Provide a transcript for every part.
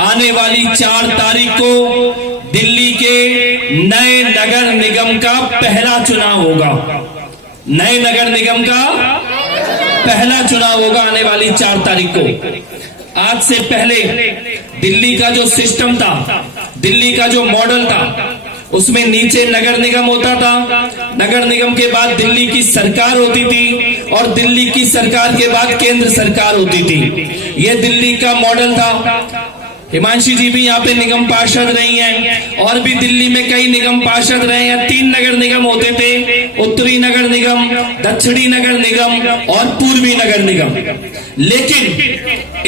आने वाली 4 तारीख को दिल्ली के नए नगर निगम का पहला चुनाव होगा। नए नगर निगम का पहला चुनाव होगा आने वाली 4 तारीख को। आज से पहले दिल्ली का जो सिस्टम था, दिल्ली का जो मॉडल था, उसमें नीचे नगर निगम होता था, नगर निगम के बाद दिल्ली की सरकार होती थी और दिल्ली की सरकार के बाद केंद्र सरकार होती थी। यह दिल्ली का मॉडल था। हिमांशी जी भी यहाँ पे निगम पार्षद रही हैं और भी दिल्ली में कई निगम पार्षद रहे हैं। 3 नगर निगम होते थे, उत्तरी नगर निगम, दक्षिणी नगर निगम और पूर्वी नगर निगम। लेकिन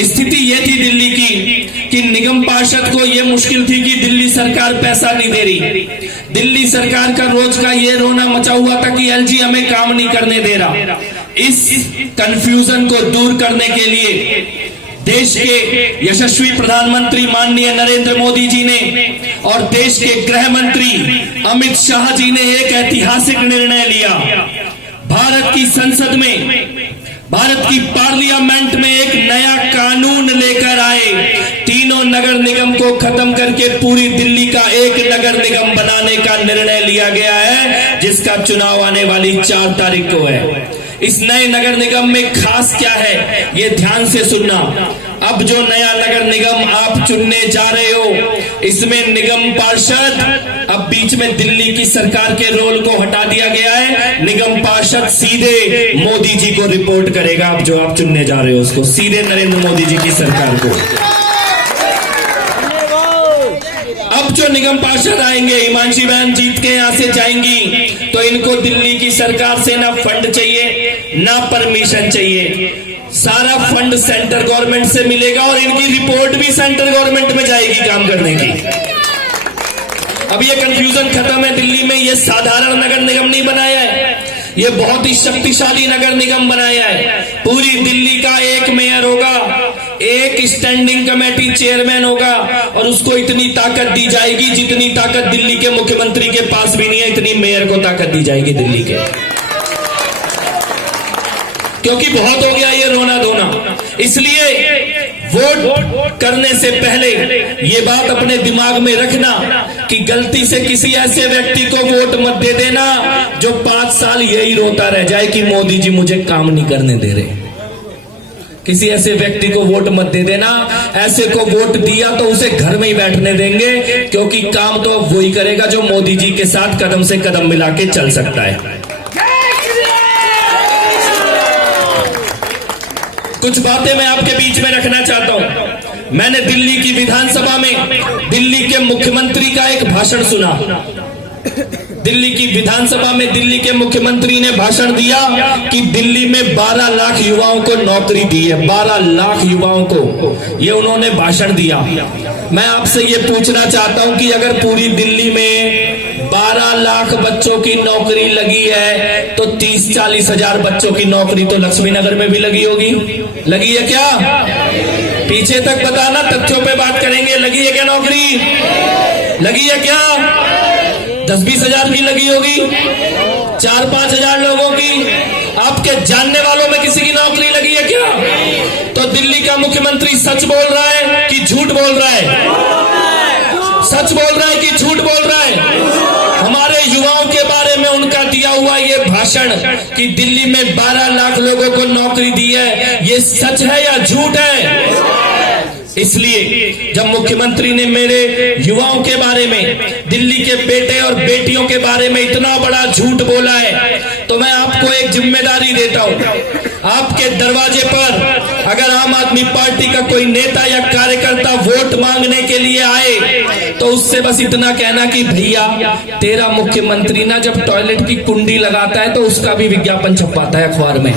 स्थिति ये थी दिल्ली की कि निगम पार्षद को ये मुश्किल थी कि दिल्ली सरकार पैसा नहीं दे रही। दिल्ली सरकार का रोज का ये रोना मचा हुआ था कि एलजी हमें काम नहीं करने दे रहा। इस कंफ्यूजन को दूर करने के लिए देश के यशस्वी प्रधानमंत्री माननीय नरेंद्र मोदी जी ने और देश के गृह मंत्री अमित शाह जी ने एक ऐतिहासिक निर्णय लिया। भारत की संसद में, भारत की पार्लियामेंट में एक नया कानून लेकर आए। तीनों नगर निगम को खत्म करके पूरी दिल्ली का एक नगर निगम बनाने का निर्णय लिया गया है, जिसका चुनाव आने वाली 4 तारीख को है। इस नए नगर निगम में खास क्या है, ये ध्यान से सुनना। अब जो नया नगर निगम आप चुनने जा रहे हो, इसमें निगम पार्षद, अब बीच में दिल्ली की सरकार के रोल को हटा दिया गया है। निगम पार्षद सीधे मोदी जी को रिपोर्ट करेगा। अब जो आप चुनने जा रहे हो उसको सीधे नरेंद्र मोदी जी की सरकार को। अब जो निगम पार्षद आएंगे, हिमांशी बहन जीत के यहां से जाएंगी, तो इनको दिल्ली की सरकार से ना फंड चाहिए ना परमिशन चाहिए। सारा फंड सेंट्रल गवर्नमेंट से मिलेगा और इनकी रिपोर्ट भी सेंट्रल गवर्नमेंट में जाएगी काम करने की। अब ये कंफ्यूजन खत्म है। दिल्ली में ये साधारण नगर निगम नहीं बनाया है, ये बहुत ही शक्तिशाली नगर निगम बनाया है। पूरी दिल्ली का एक मेयर होगा, एक स्टैंडिंग कमेटी चेयरमैन होगा और उसको इतनी ताकत दी जाएगी जितनी ताकत दिल्ली के मुख्यमंत्री के पास भी नहीं है, इतनी मेयर को ताकत दी जाएगी दिल्ली के। क्योंकि बहुत हो गया ये रोना धोना। इसलिए वोट करने से पहले ये बात अपने दिमाग में रखना कि गलती से किसी ऐसे व्यक्ति को वोट मत दे देना जो 5 साल यही रोता रह जाए कि मोदी जी मुझे काम नहीं करने दे रहे। किसी ऐसे व्यक्ति को वोट मत दे देना। ऐसे को वोट दिया तो उसे घर में ही बैठने देंगे, क्योंकि काम तो वही करेगा जो मोदी जी के साथ कदम से कदम मिला के चल सकता है। कुछ बातें मैं आपके बीच में रखना चाहता हूं। मैंने दिल्ली की विधानसभा में दिल्ली के मुख्यमंत्री का एक भाषण सुना। दिल्ली की विधानसभा में दिल्ली के मुख्यमंत्री ने भाषण दिया कि दिल्ली में 12 लाख युवाओं को नौकरी दी है। 12 लाख युवाओं को ये उन्होंने भाषण दिया। मैं आपसे ये पूछना चाहता हूं कि अगर पूरी दिल्ली में 12 लाख बच्चों की नौकरी लगी है तो 30-40 हजार बच्चों की नौकरी तो लक्ष्मी नगर में भी लगी होगी। लगी है क्या? पीछे तक बताना, तथ्यों पे बात करेंगे। लगी है क्या नौकरी? लगी है क्या? 10-20 हजार की लगी होगी, 4-5 हजार लोगों की। आपके जानने वालों में किसी की नौकरी लगी है क्या? तो दिल्ली का मुख्यमंत्री सच बोल रहा है कि झूठ बोल रहा है? सच बोल रहा है कि झूठ बोल रहा है? हमारे युवाओं के बारे में उनका दिया हुआ ये भाषण कि दिल्ली में 12 लाख लोगों को नौकरी दी है, ये सच है या झूठ है? इसलिए जब मुख्यमंत्री ने मेरे युवाओं के बारे में, दिल्ली के बेटे और बेटियों के बारे में इतना बड़ा झूठ बोला है, तो मैं आपको एक जिम्मेदारी देता हूं। आपके दरवाजे पर अगर आम आदमी पार्टी का कोई नेता या कार्यकर्ता वोट मांगने के लिए आए तो उससे बस इतना कहना कि भैया तेरा मुख्यमंत्री ना जब टॉयलेट की कुंडी लगाता है तो उसका भी विज्ञापन छपवाता है अखबार में।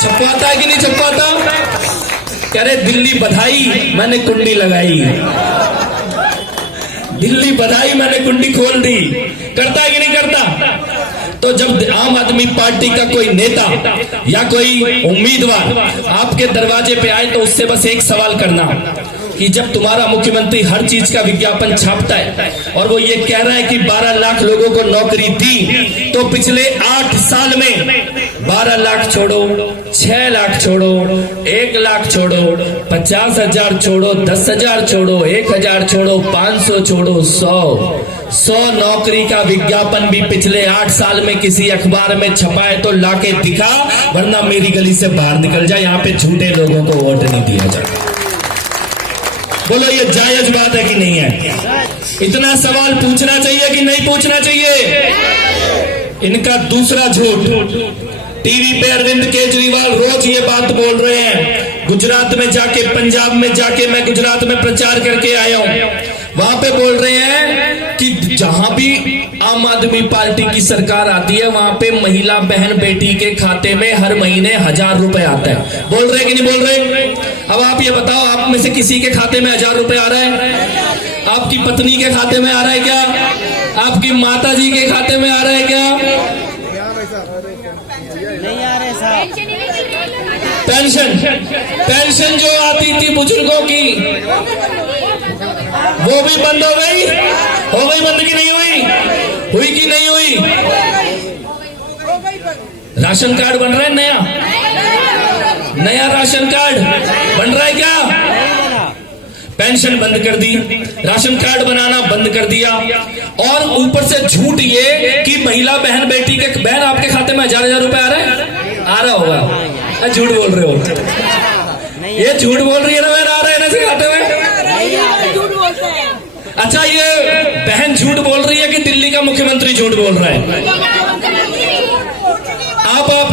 छपवाता है कि नहीं छपवाता? कह रहे दिल्ली बधाई मैंने कुंडी लगाई, दिल्ली बधाई मैंने कुंडी खोल दी। करता है कि नहीं करता? तो जब आम आदमी पार्टी का कोई नेता या कोई उम्मीदवार आपके दरवाजे पे आए तो उससे बस एक सवाल करना कि जब तुम्हारा मुख्यमंत्री हर चीज का विज्ञापन छापता है और वो ये कह रहा है कि 12 लाख लोगों को नौकरी दी, तो पिछले 8 साल में 12 लाख छोड़ो, 6 लाख छोड़ो, 1 लाख छोड़ो, 50,000 छोड़ो, 10,000 छोड़ो, 1,000 छोड़ो, 500 छोड़ो, 100 नौकरी का विज्ञापन भी पिछले 8 साल में किसी अखबार में छपा है तो लाके दिखा, वरना मेरी गली से बाहर निकल जाए। यहाँ पे झूठे लोगों को वोट नहीं दिया जाता। बोलो ये जायज बात है कि नहीं है? इतना सवाल पूछना चाहिए कि नहीं पूछना चाहिए? इनका दूसरा झूठ, टीवी पे अरविंद केजरीवाल रोज ये बात बोल रहे हैं। गुजरात में जाके, पंजाब में जाके, मैं गुजरात में प्रचार करके आया हूं, वहां पे बोल रहे हैं कि जहां भी आम आदमी पार्टी की सरकार आती है वहां पे महिला बहन बेटी के खाते में हर महीने 1,000 रुपए आता है। बोल रहे कि नहीं बोल रहे? अब आप ये बताओ, आप में से किसी के खाते में 1,000 रुपए आ रहा है? आपकी पत्नी के खाते में आ रहा है क्या? आपकी माता जी के खाते में आ रहा है क्या? नहीं आ रहे साहब। पेंशन जो आती थी बुजुर्गों की, वो भी बंद हो गई। हो गई बंद की नहीं हुई? हुई कि नहीं हुई? राशन कार्ड बन रहा है नया राशन कार्ड बन रहा है क्या? पेंशन बंद कर दी, राशन कार्ड बनाना बंद कर दिया, और ऊपर से झूठ ये कि महिला बहन बेटी के, बहन आपके खाते में 1,000 रुपए आ रहा है? आ रहा होगा। झूठ बोल रहे हो, ये झूठ बोल रही है ना, बहन आ रहा है ना इसके खाते में? अच्छा, ये बहन झूठ बोल रही है कि दिल्ली का मुख्यमंत्री झूठ बोल रहा है?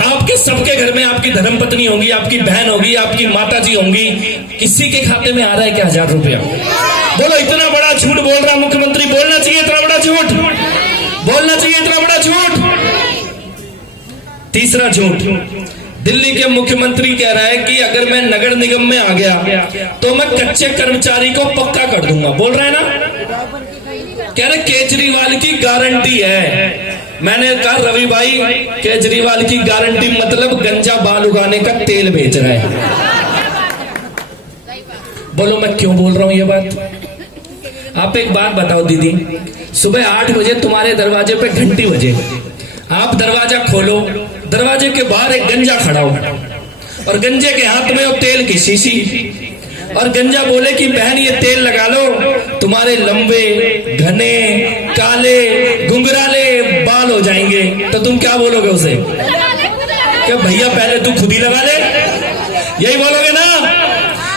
आपके सबके घर में आपकी धर्मपत्नी होगी, आपकी बहन होगी, आपकी माता जी होंगी, किसी के खाते में आ रहा है क्या 1,000 रुपया? बोलो, इतना बड़ा झूठ बोल रहा मुख्यमंत्री, बोलना चाहिए इतना बड़ा झूठ? बोलना चाहिए इतना बड़ा झूठ? तीसरा झूठ, दिल्ली के मुख्यमंत्री कह रहा है कि अगर मैं नगर निगम में आ गया तो मैं कच्चे कर्मचारी को पक्का कर दूंगा। बोल रहा है ना? कह रहे केजरीवाल की गारंटी है। मैंने कहा रवि भाई, केजरीवाल की गारंटी मतलब गंजा बाल उगाने का तेल बेच रहा है। बोलो मैं क्यों बोल रहा हूं ये बात? आप एक बात बताओ दीदी, सुबह 8 बजे तुम्हारे दरवाजे पे घंटी बजे, आप दरवाजा खोलो, दरवाजे के बाहर एक गंजा खड़ा हो और गंजे के हाथ में वो तेल की शीशी, और गंजा बोले कि बहन ये तेल लगा लो, तुम्हारे लंबे घने काले घुंघराले बाल हो जाएंगे। तो तुम क्या बोलोगे उसे? क्या भैया पहले तू खुद ही लगा ले? यही बोलोगे ना?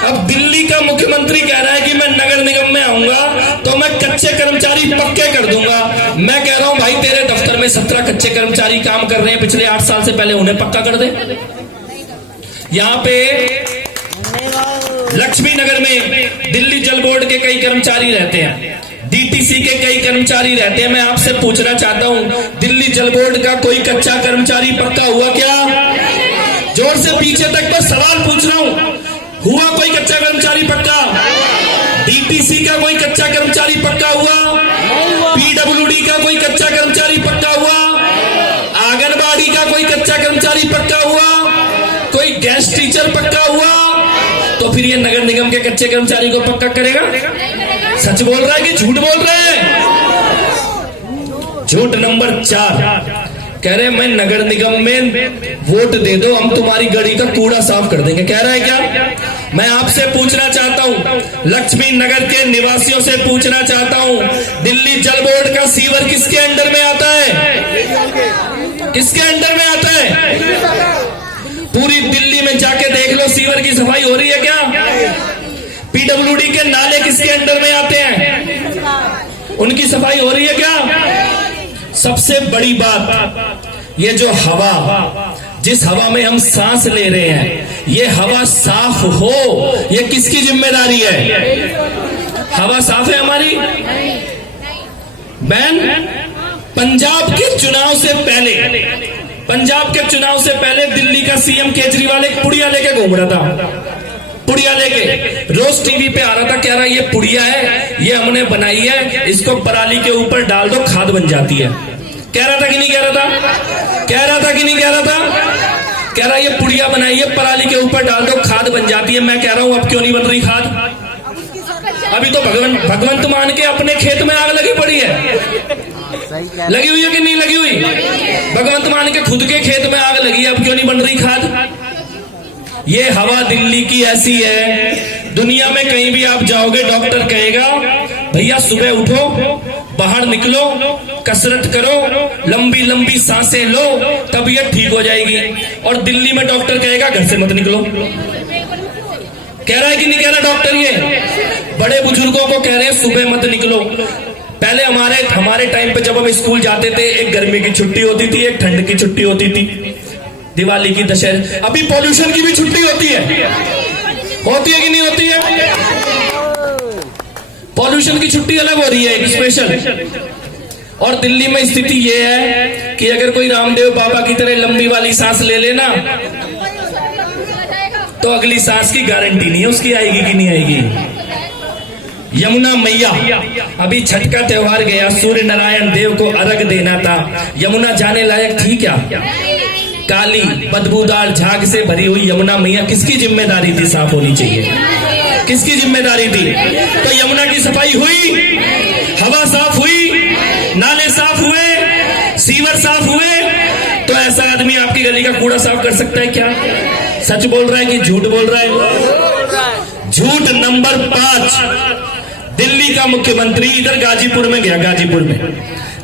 अब दिल्ली का मुख्यमंत्री कह रहा है कि मैं नगर निगम में आऊंगा तो मैं कच्चे कर्मचारी पक्के कर दूंगा। मैं कह रहा हूं भाई, तेरे दफ्तर में 17 कच्चे कर्मचारी काम कर रहे हैं पिछले 8 साल से, पहले उन्हें पक्का कर दे। यहाँ पे लक्ष्मी नगर में दिल्ली जल बोर्ड के कई कर्मचारी रहते हैं, डीटीसी के कई कर्मचारी रहते हैं। मैं आपसे पूछना चाहता हूं, दिल्ली जल बोर्ड का कोई कच्चा कर्मचारी पक्का हुआ क्या? जोर से पीछे तक बस सवाल पूछ रहा हूं, हुआ कोई कच्चा कर्मचारी पक्का? डीटीसी का कोई कच्चा कर्मचारी पक्का हुआ? पीडब्ल्यूडी का कोई कच्चा कर्मचारी पक्का हुआ? आंगनबाड़ी का कोई कच्चा कर्मचारी पक्का हुआ? कोई गेस्ट टीचर पक्का हुआ? तो फिर ये नगर निगम के कच्चे कर्मचारी को पक्का करेगा? सच बोल रहा है कि झूठ बोल रहा है? झूठ नंबर 4, कह रहे मैं नगर निगम में वोट दे दो, हम तुम्हारी गली का कूड़ा साफ कर देंगे। कह रहा है क्या? मैं आपसे पूछना चाहता हूं, लक्ष्मी नगर के निवासियों से पूछना चाहता हूं, दिल्ली जल बोर्ड का सीवर किसके अंडर में आता है? किसके अंडर में आता है? पूरी दिल्ली में जाके देख लो, सीवर की सफाई हो रही है क्या? पीडब्ल्यूडी के नाले किसके अंडर में आते हैं? उनकी सफाई हो रही है क्या? सबसे बड़ी बात, ये जो हवा, जिस हवा में हम सांस ले रहे हैं, ये हवा साफ हो, ये किसकी जिम्मेदारी है? हवा साफ है हमारी? बहन, पंजाब के चुनाव से पहले दिल्ली का सीएम केजरीवाल एक पुड़िया लेके घूम रहा था, पुड़िया लेके रोज टीवी पे आ रहा था, कह रहा ये पुड़िया है, ये हमने बनाई है, इसको पराली के ऊपर डाल दो, खाद बन जाती है। कह रहा था कि नहीं कह रहा था? कह रहा था कि नहीं कह रहा था? कह रहा ये पुड़िया बनाई है, पराली के ऊपर डाल दो, खाद बन जाती है। मैं कह रहा हूं अब क्यों नहीं बन रही खाद? अभी तो भगवंत मान के अपने खेत में आग लगी पड़ी है, लगी हुई है कि नहीं लगी हुई? भगवंत मान के खुद के खेत में आग लगी, अब क्यों नहीं बन रही खाद? ये हवा दिल्ली की ऐसी है, दुनिया में कहीं भी आप जाओगे डॉक्टर कहेगा भैया सुबह उठो, बाहर निकलो, कसरत करो, लंबी लंबी सांसें लो, तबीयत ठीक हो जाएगी। और दिल्ली में डॉक्टर कहेगा घर से मत निकलो। कह रहा है कि नहीं कह रहा डॉक्टर? ये बड़े बुजुर्गों को कह रहे हैं सुबह मत निकलो। पहले हमारे टाइम पे जब हम स्कूल जाते थे, एक गर्मी की छुट्टी होती थी, एक ठंड की छुट्टी होती थी, दिवाली की, दशहरे। अभी पॉल्यूशन की भी छुट्टी होती है कि नहीं होती है? पॉल्यूशन की छुट्टी अलग हो रही है, एक स्पेशल। और दिल्ली में स्थिति यह है कि अगर कोई रामदेव बाबा की तरह लंबी वाली सांस ले लेना तो अगली सांस की गारंटी नहीं है उसकी आएगी कि नहीं आएगी। यमुना मैया, अभी छठ का त्योहार गया, सूर्य नारायण देव को अर्घ देना था, यमुना जाने लायक थी क्या? काली बदबूदार झाग से भरी हुई यमुना मैया किसकी जिम्मेदारी थी साफ होनी चाहिए? किसकी जिम्मेदारी थी? तो यमुना की सफाई हुई, हवा साफ हुई, नाले साफ हुए, सीवर साफ हुए, तो ऐसा आदमी आपकी गली का कूड़ा साफ कर सकता है क्या? सच बोल रहा है कि झूठ बोल रहा है? झूठ नंबर 5। दिल्ली का मुख्यमंत्री इधर गाजीपुर में गया,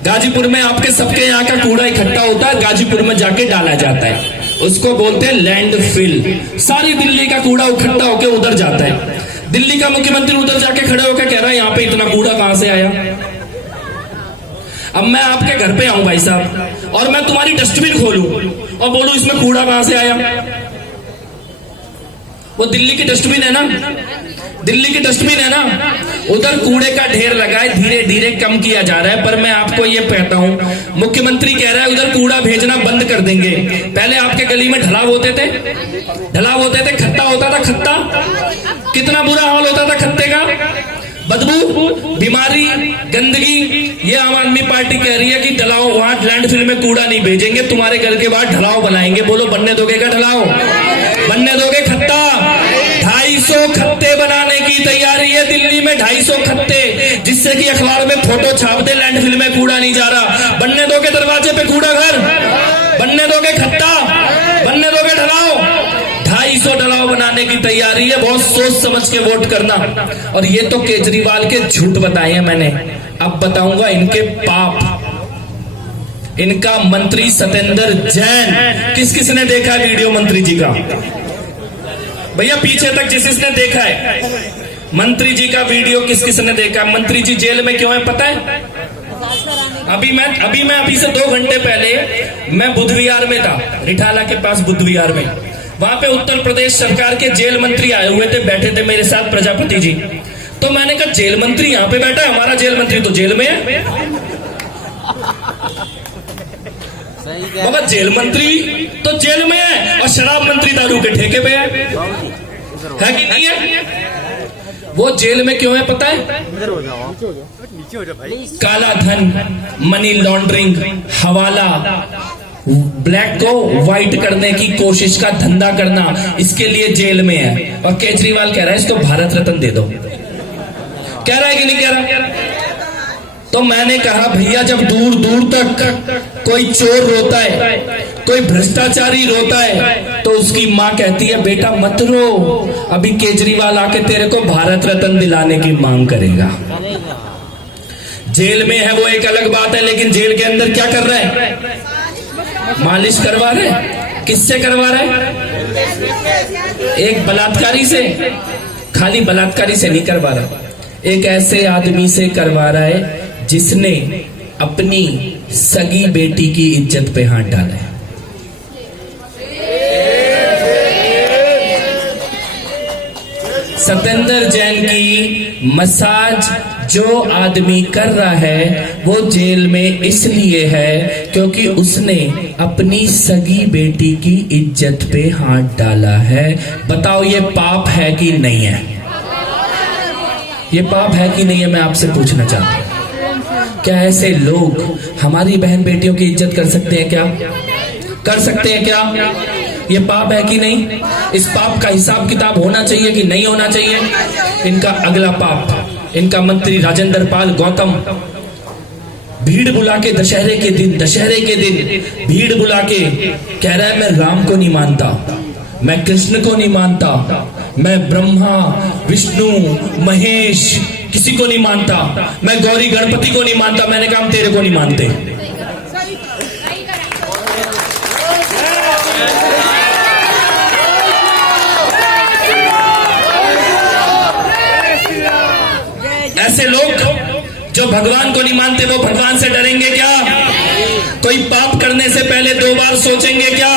गाजीपुर में आपके सबके यहाँ का कूड़ा इकट्ठा होता है, गाजीपुर में जाके डाला जाता है, उसको बोलते हैं लैंडफिल। सारी दिल्ली का कूड़ा इकट्ठा होकर उधर जाता है। दिल्ली का मुख्यमंत्री उधर जाके खड़े होकर कह रहा है यहाँ पे इतना कूड़ा कहां से आया? अब मैं आपके घर पे आऊं भाई साहब, और मैं तुम्हारी डस्टबिन खोलूं और बोलूं इसमें कूड़ा कहां से आया? वो दिल्ली की डस्टबिन है ना, दिल्ली की डस्टबिन है ना, उधर कूड़े का ढेर लगा है, धीरे धीरे कम किया जा रहा है। पर मैं आपको ये कहता हूं, मुख्यमंत्री कह रहा है उधर कूड़ा भेजना बंद कर देंगे। पहले आपके गली में ढलाव होते थे, खत्ता होता था, खत्ता, कितना बुरा हाल होता था खत्ते का, बदबू, बीमारी, गंदगी। ये आम आदमी पार्टी कह रही है कि ढलाओ, वहां लैंडफिल में कूड़ा नहीं भेजेंगे, तुम्हारे घर के बाहर ढलाव बनाएंगे। बोलो बनने दोगे क्या ढलाव? बनने दोगे खत्ता? 250 खत्ते बनाने की तैयारी है दिल्ली में, 250 खत्ते, जिससे कि अखबार में फोटो छाप दे लैंडफिल में कूड़ा नहीं जा रहा। बनने दोगे दरवाजे पे कूड़ा घर? बनने दोगे खत्ता? बनने दोगे ढलाव? 250 ढलाव बनाने की तैयारी है। बहुत सोच समझ के वोट करना। और ये तो केजरीवाल के झूठ बताए हैं मैंने, अब बताऊंगा इनके पाप। इनका मंत्री सत्येंद्र जैन, किस किसने देखा है वीडियो मंत्री जी का? भैया पीछे तक जिसने देखा है मंत्री जी का वीडियो, किस किसने देखा? मंत्री जी जेल में क्यों है पता है? अभी से 2 घंटे पहले मैं बुद्ध विहार में था, रिठाला के पास बुद्ध विहार में। वहां पे उत्तर प्रदेश सरकार के जेल मंत्री आए हुए थे, बैठे थे मेरे साथ प्रजापति जी। तो मैंने कहा जेल मंत्री यहाँ पे बैठा है, हमारा जेल मंत्री तो जेल में है। मगर जेल मंत्री तो जेल में है और शराब मंत्री दारू के ठेके पे है कि नहीं है? वो जेल में क्यों है पता है? काला धन, मनी लॉन्ड्रिंग, हवाला, ब्लैक को व्हाइट करने की कोशिश का धंधा करना, इसके लिए जेल में है। और केजरीवाल कह रहा है इसको भारत रत्न दे दो। कह रहा है कि नहीं कह रहा? तो मैंने कहा भैया जब दूर दूर तक कोई चोर रोता है, कोई भ्रष्टाचारी रोता है, तो उसकी माँ कहती है बेटा मत रो, अभी केजरीवाल आके तेरे को भारत रत्न दिलाने की मांग करेगा। जेल में है वो एक अलग बात है, लेकिन जेल के अंदर क्या कर रहा है? मालिश करवा रहे। किससे करवा रहे? एक बलात्कारी से, खाली बलात्कारी से नहीं करवा रहा, एक ऐसे आदमी से करवा रहा है जिसने अपनी सगी बेटी की इज्जत पे हाथ डाला है। सत्येंद्र जैन की मसाज जो आदमी कर रहा है वो जेल में इसलिए है क्योंकि उसने अपनी सगी बेटी की इज्जत पे हाथ डाला है। बताओ ये पाप है कि नहीं है? ये पाप है कि नहीं है, मैं आपसे पूछना चाहता हूं। क्या ऐसे लोग हमारी बहन बेटियों की इज्जत कर सकते हैं क्या? कर सकते हैं क्या? ये पाप है कि नहीं? इस पाप का हिसाब किताब होना चाहिए कि नहीं होना चाहिए? इनका अगला पाप इनका मंत्री राजेंद्र पाल गौतम भीड़ बुला के दशहरे के दिन भीड़ बुला के कह रहा है मैं राम को नहीं मानता, मैं कृष्ण को नहीं मानता, मैं ब्रह्मा विष्णु महेश किसी को नहीं मानता, मैं गौरी गणपति को नहीं मानता। मैंने कहा हम तेरे को नहीं मानते। ऐसे लोग जो भगवान को नहीं मानते वो भगवान से डरेंगे क्या? कोई पाप करने से पहले 2 बार सोचेंगे क्या?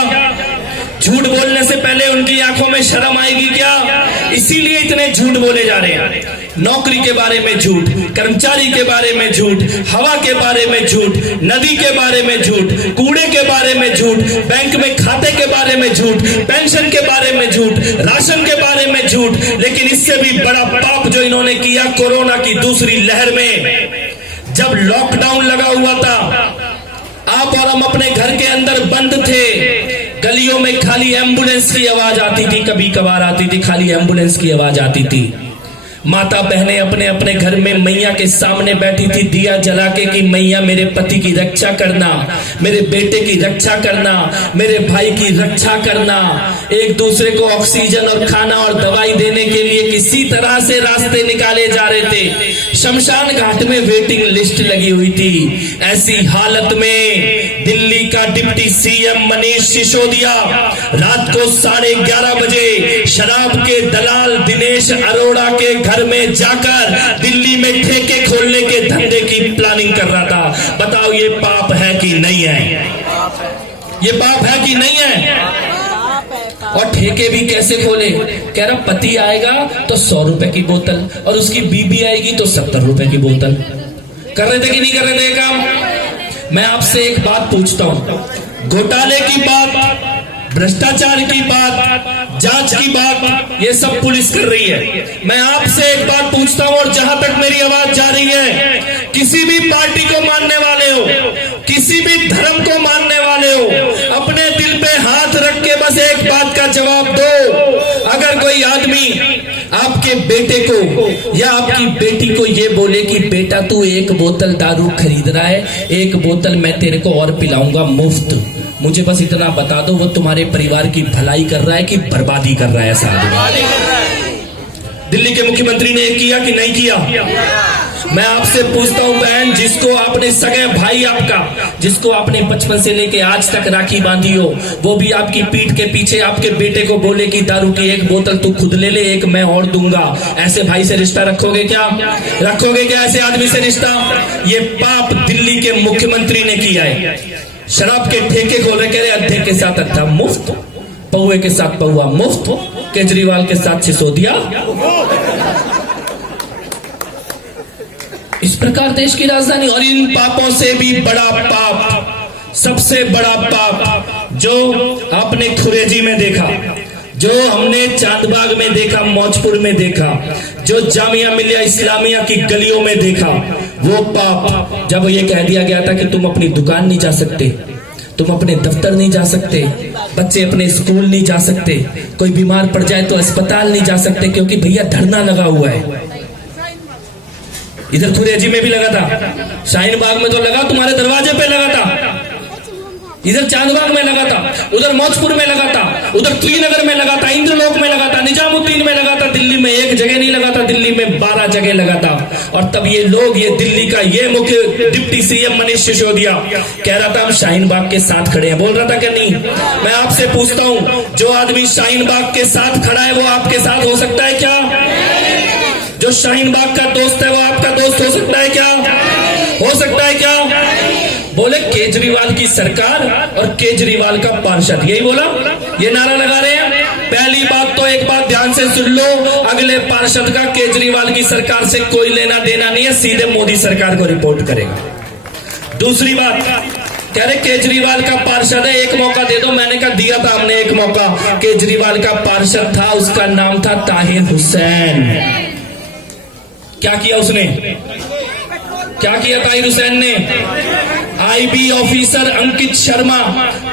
झूठ बोलने से पहले उनकी आंखों में शर्म आएगी क्या? इसीलिए इतने झूठ बोले जा रहे हैं। नौकरी के बारे में झूठ, कर्मचारी के बारे में झूठ, हवा के बारे में झूठ, नदी के बारे में झूठ, कूड़े के बारे में झूठ, बैंक में खाते के बारे में झूठ, पेंशन के बारे में झूठ, राशन के बारे में झूठ। लेकिन इससे भी बड़ा पाप जो इन्होंने किया कोरोना की दूसरी लहर में, जब लॉकडाउन लगा हुआ था, आप और हम अपने घर के अंदर बंद थे, गलियों में खाली एम्बुलेंस की आवाज आती थी, कभी कभार आती थी, खाली एम्बुलेंस की आवाज आती थी। माता बहनें अपने अपने घर में मैया के सामने बैठी थी दिया जला के कि मैया मेरे पति की रक्षा करना, मेरे बेटे की रक्षा करना, मेरे भाई की रक्षा करना। एक दूसरे को ऑक्सीजन और खाना और दवाई देने के लिए किसी तरह से रास्ते निकाले जा रहे थे। शमशान घाट में वेटिंग लिस्ट लगी हुई थी। ऐसी हालत में दिल्ली का डिप्टी सीएम मनीष सिसोदिया रात को 11:30 बजे शराब के दलाल दिनेश अरोड़ा के घर में जाकर दिल्ली में ठेके खोलने के धंधे की प्लानिंग कर रहा था। बताओ ये पाप है कि नहीं है? ये पाप है कि नहीं है? और ठेके भी कैसे खोले? कह रहा पति आएगा तो 100 रुपए की बोतल और उसकी बीबी आएगी तो 70 रुपए की बोतल। कर रहे थे कि नहीं कर रहे थे काम? मैं आपसे एक बात पूछता हूं, घोटाले की बात, भ्रष्टाचार की बात, जांच की बात, ये सब पुलिस कर रही है। मैं आपसे एक बात पूछता हूं और जहां तक मेरी आवाज जा रही है, किसी भी पार्टी को मानने वाले हो, किसी भी धर्म को मानने वाले हो, अपने दिल पे हाथ रख के बस एक बात का जवाब दो। अगर कोई आदमी आपके बेटे को या आपकी बेटी को ये बोले कि बेटा तू 1 बोतल दारू खरीद रहा है, 1 बोतल मैं तेरे को और पिलाऊंगा मुफ्त, मुझे बस इतना बता दो वो तुम्हारे परिवार की भलाई कर रहा है कि बर्बादी कर रहा है? ऐसा दिल्ली के मुख्यमंत्री ने किया कि नहीं किया? मैं आपसे पूछता हूं बहन, जिसको आपने सगे भाई आपका, जिसको आपने बचपन से लेके आज तक राखी बांधी हो, वो भी आपकी पीठ के पीछे आपके बेटे को बोले कि दारू की 1 बोतल तू खुद ले ले, 1 मैं और दूंगा, ऐसे भाई से रिश्ता रखोगे क्या? रखोगे क्या ऐसे आदमी से रिश्ता? ये पाप दिल्ली के मुख्यमंत्री ने किया है। शराब के ठेके खोल रहे, कह रहे अद्धे के साथ अद्धा मुफ्त, पौवे के साथ पौवा मुफ्त, केजरीवाल के साथ सिसोदिया। इस प्रकार देश की राजधानी। और इन पापों से भी बड़ा पाप, सबसे बड़ा पाप जो आपने खुरेजी में देखा, जो हमने चांदबाग में देखा, मौजपुर में देखा, जो जामिया मिलिया इस्लामिया की गलियों में देखा, वो पाप जब ये कह दिया गया था कि तुम अपनी दुकान नहीं जा सकते, तुम अपने दफ्तर नहीं जा सकते, बच्चे अपने स्कूल नहीं जा सकते, कोई बीमार पड़ जाए तो अस्पताल नहीं जा सकते क्योंकि भैया धरना लगा हुआ है। इधर खुरेजी में भी लगा था, शाहीन बाग में तो लगा, तुम्हारे दरवाजे पे लगा था, इधर चांदबाग में लगा था, उधर मौजपुर में लगा था, उधर त्रिनगर में लगा था, इंद्रलोक में लगा था, निजामुद्दीन में लगा था। दिल्ली में 1 जगह नहीं लगा था, दिल्ली में 12 जगह लगा था। और तब ये लोग, ये दिल्ली का ये मुख्य डिप्टी सीएम मनीष सिसोदिया कह रहा था हम शाहीन बाग के साथ खड़े हैं। बोल रहा था क्या नहीं? मैं आपसे पूछता हूं, जो आदमी शाहीन बाग के साथ खड़ा है वो आपके साथ हो सकता है क्या? जो शाहीन बाग का दोस्त है वो आपका दोस्त हो सकता है क्या? हो सकता है क्या? बोले केजरीवाल की सरकार और केजरीवाल का पार्षद, यही बोला, ये नारा लगा रहे हैं। पहली बात तो एक बात ध्यान से सुन लो, अगले पार्षद का केजरीवाल की सरकार से कोई लेना देना नहीं है, सीधे मोदी सरकार को रिपोर्ट करेगा। दूसरी बात, कह रहे केजरीवाल का पार्षद है, 1 मौका दे दो। मैंने कहा दिया था हमने 1 मौका। केजरीवाल का पार्षद था, उसका नाम था ताहिर हुसैन। क्या किया उसने? क्या किया ताहिर हुसैन ने? आईबी ऑफिसर अंकित शर्मा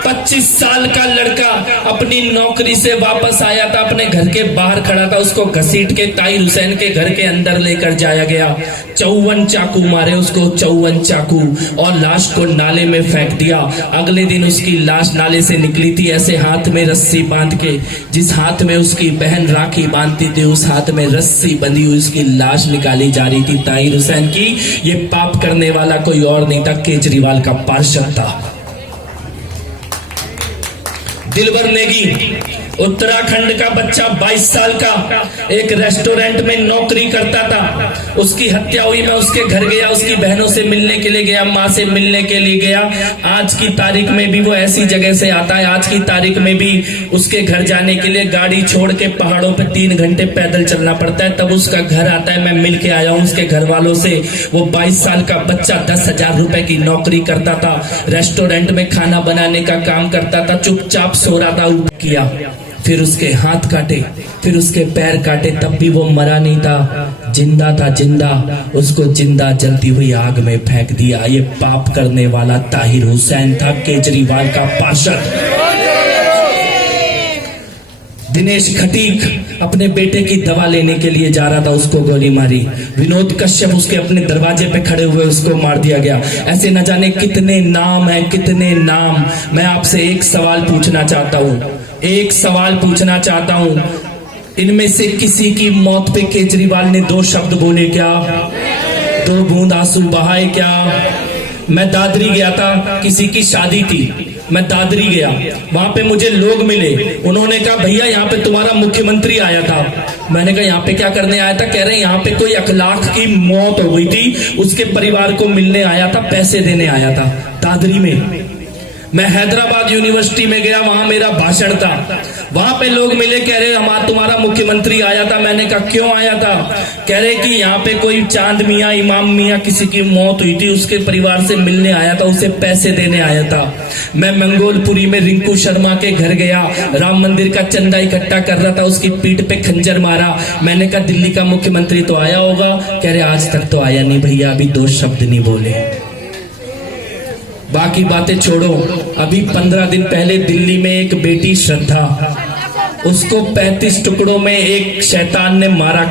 25 साल का लड़का अपनी नौकरी से वापस आया था, अपने घर के बाहर खड़ा था, उसको घसीट के ताहिर हुसैन के घर के अंदर लेकर जाया गया। 54 चाकू मारे उसको, 54 चाकू, और लाश को नाले में फेंक दिया। अगले दिन उसकी लाश नाले से निकली थी, ऐसे हाथ में रस्सी बांध के, जिस हाथ में उसकी बहन राखी बांधती थी उस हाथ में रस्सी बंधी हुई उसकी लाश निकाली जा रही थी ताहिर हुसैन की। ये पाप करने वाला कोई और नहीं था, केजरीवाल का पार्षद था। दिलबर नेगी उत्तराखंड का बच्चा 22 साल का, एक रेस्टोरेंट में नौकरी करता था, उसकी हत्या हुई। मैं उसके घर गया, उसकी बहनों से मिलने के लिए गया, माँ से मिलने के लिए गया। आज की तारीख में भी वो ऐसी जगह से आता है, आज की तारीख में भी उसके घर जाने के लिए गाड़ी छोड़ के पहाड़ों पे 3 घंटे पैदल चलना पड़ता है, तब उसका घर आता है। मैं मिल के आया हूँ उसके घर वालों से। वो 22 साल का बच्चा 10,000 रुपए की नौकरी करता था, रेस्टोरेंट में खाना बनाने का काम करता था, चुपचाप सो रहा था, उठ किया, फिर उसके हाथ काटे, फिर उसके पैर काटे, तब भी वो मरा नहीं था, जिंदा था, जिंदा। उसको जिंदा जलती हुई आग में फेंक दिया। ये पाप करने वाला ताहिर हुसैन था, केजरीवाल का पार्षद। दिनेश खटीक अपने बेटे की दवा लेने के लिए जा रहा था, उसको गोली मारी। विनोद कश्यप उसके अपने दरवाजे पे खड़े हुए, उसको मार दिया गया। ऐसे न जाने कितने नाम हैं, कितने नाम। मैं आपसे एक सवाल पूछना चाहता हूँ, एक सवाल पूछना चाहता हूँ, इनमें से किसी की मौत पे केजरीवाल ने 2 शब्द बोले क्या? 2 बूंद आंसू बहाए क्या? मैं दादरी गया था, किसी की शादी थी, मैं दादरी गया, वहां पे मुझे लोग मिले, उन्होंने कहा भैया यहाँ पे तुम्हारा मुख्यमंत्री आया था। मैंने कहा यहाँ पे क्या करने आया था? कह रहे यहाँ पे कोई 1 लाख की मौत हो गई थी, उसके परिवार को मिलने आया था, पैसे देने आया था, दादरी में। मैं हैदराबाद यूनिवर्सिटी में गया, वहां मेरा भाषण था, वहां पे लोग मिले, कह रहे हमारा तुम्हारा मुख्यमंत्री आया था। मैंने कहा क्यों आया था? कह रहे कि यहाँ पे कोई चांद मियाँ, इमाम मियाँ, किसी की मौत हुई थी, उसके परिवार से मिलने आया था, उसे पैसे देने आया था। मैं मंगोलपुरी में रिंकू शर्मा के घर गया, राम मंदिर का चंदा इकट्ठा कर रहा था, उसकी पीठ पे खंजर मारा। मैंने कहा दिल्ली का मुख्यमंत्री तो आया होगा? कह रहे आज तक तो आया नहीं भैया, अभी 2 शब्द नहीं बोले। बाकी बातें छोड़ो, अभी 15 दिन पहले दिल्ली में एक बेटी श्रद्धा, उसको 35 टुकड़ों में एक शैतान ने मारा,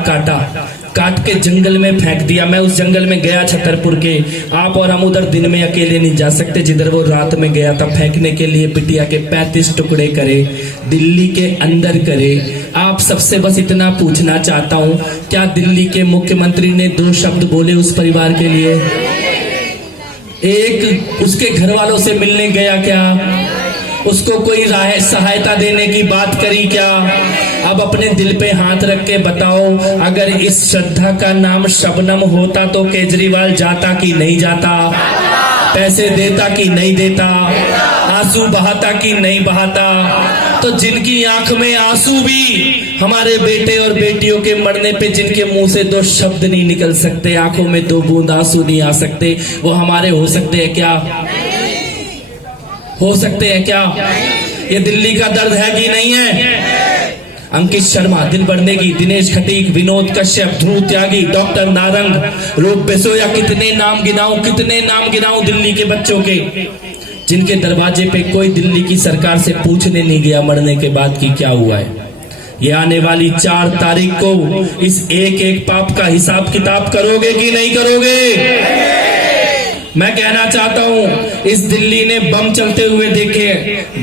काट के जंगल में फेंक दिया। मैं उस जंगल में गया छतरपुर के, आप और हम उधर दिन में अकेले नहीं जा सकते, जिधर वो रात में गया था फेंकने के लिए, बिटिया के 35 टुकड़े करे, दिल्ली के अंदर करे। आप सबसे बस इतना पूछना चाहता हूँ, क्या दिल्ली के मुख्यमंत्री ने 2 शब्द बोले उस परिवार के लिए? एक उसके घर वालों से मिलने गया क्या? उसको कोई सहायता देने की बात करी क्या? अब अपने दिल पे हाथ रख के बताओ, अगर इस श्रद्धा का नाम शबनम होता तो केजरीवाल जाता कि नहीं जाता? पैसे देता कि नहीं देता? आंसू बहाता कि नहीं बहाता? तो जिनकी आंख में आंसू भी हमारे बेटे और बेटियों के मरने पे, जिनके मुंह से 2 शब्द नहीं निकल सकते, आंखों में 2 बूंद आंसू नहीं आ सकते, वो हमारे हो सकते हैं क्या? हो सकते हैं क्या? ये दिल्ली का दर्द है कि नहीं है? अंकित शर्मा, दिलबर नेगी, दिनेश खटीक, विनोद कश्यप, ध्रुव त्यागी, डॉक्टर नारंग, रूप बेसोया, कितने नाम गिनाऊं दिल्ली के बच्चों के, जिनके दरवाजे पे कोई दिल्ली की सरकार से पूछने नहीं गया मरने के बाद कि क्या हुआ है। ये आने वाली 4 तारीख को इस एक पाप का हिसाब किताब करोगे कि नहीं करोगे? मैं कहना चाहता हूं, इस दिल्ली ने बम चलते हुए देखे,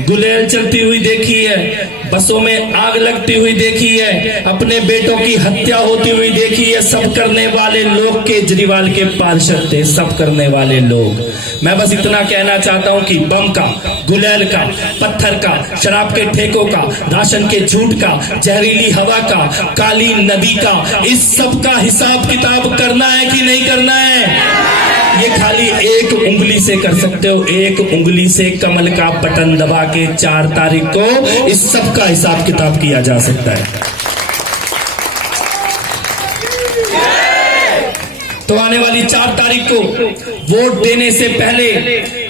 गुलेल चलती हुई देखी है, बसों में आग लगती हुई देखी है, अपने बेटों की हत्या होती हुई देखी है। सब करने वाले लोग केजरीवाल के पार्षद थे, सब करने वाले लोग। मैं बस इतना कहना चाहता हूं कि बम का, गुलेल का, पत्थर का, शराब के ठेकों का, राशन के झूठ का, जहरीली हवा का, काली नदी का, इस सब का हिसाब किताब करना है कि नहीं करना है? ये खाली एक उंगली से कर सकते हो, एक उंगली से कमल का बटन दबा के 4 तारीख को इस सब का हिसाब किताब किया जा सकता है। तो आने वाली 4 तारीख को वोट देने से पहले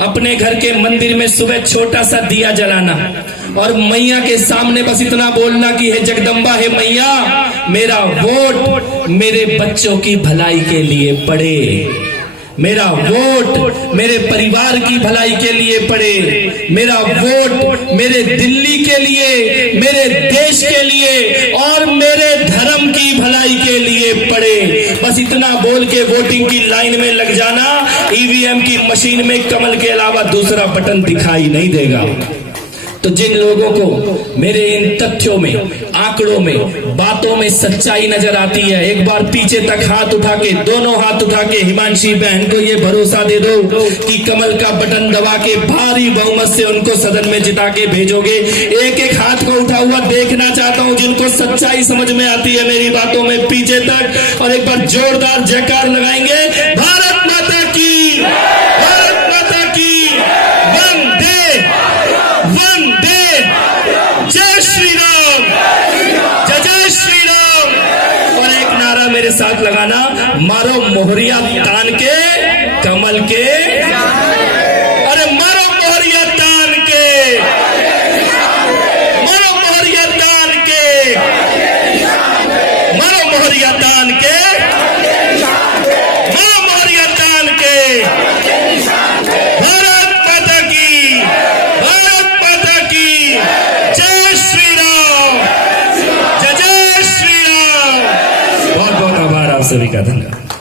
अपने घर के मंदिर में सुबह छोटा सा दिया जलाना और मैया के सामने बस इतना बोलना कि हे जगदम्बा, हे मैया, मेरा वोट मेरे बच्चों की भलाई के लिए पड़े, मेरा वोट मेरे परिवार की भलाई के लिए पड़े, मेरा वोट मेरे दिल्ली के लिए, मेरे देश के लिए और मेरे धर्म की भलाई के लिए पड़े। बस इतना बोल के वोटिंग की लाइन में लग जाना। ईवीएम की मशीन में कमल के अलावा दूसरा बटन दिखाई नहीं देगा। तो जिन लोगों को मेरे इन तथ्यों में, आंकड़ों में, बातों में सच्चाई नजर आती है, एक बार पीछे तक हाथ उठा के, दोनों हाथ उठा के हिमांशी बहन को ये भरोसा दे दो कि कमल का बटन दबा के भारी बहुमत से उनको सदन में जिता के भेजोगे। एक एक हाथ को उठा हुआ देखना चाहता हूं जिनको सच्चाई समझ में आती है मेरी बातों में, पीछे तक। और एक बार जोरदार जयकार लगाएंगे, भारत माता की, भारत माता की, वंदे वंदे, जय श्री राम, जय जय श्री राम। और एक नारा मेरे साथ लगाना, मारो मोहरिया तान के कमल के, अरे मारो मोहरिया तान के, मारो मोहरिया तान के, मारो मोहरिया तान के, मारो मोहरिया तान के। भारत माता की, भारत माता की, जय श्री राम, जय जय श्री राम। बहुत बहुत आभार आप सभी का, धन्यवाद।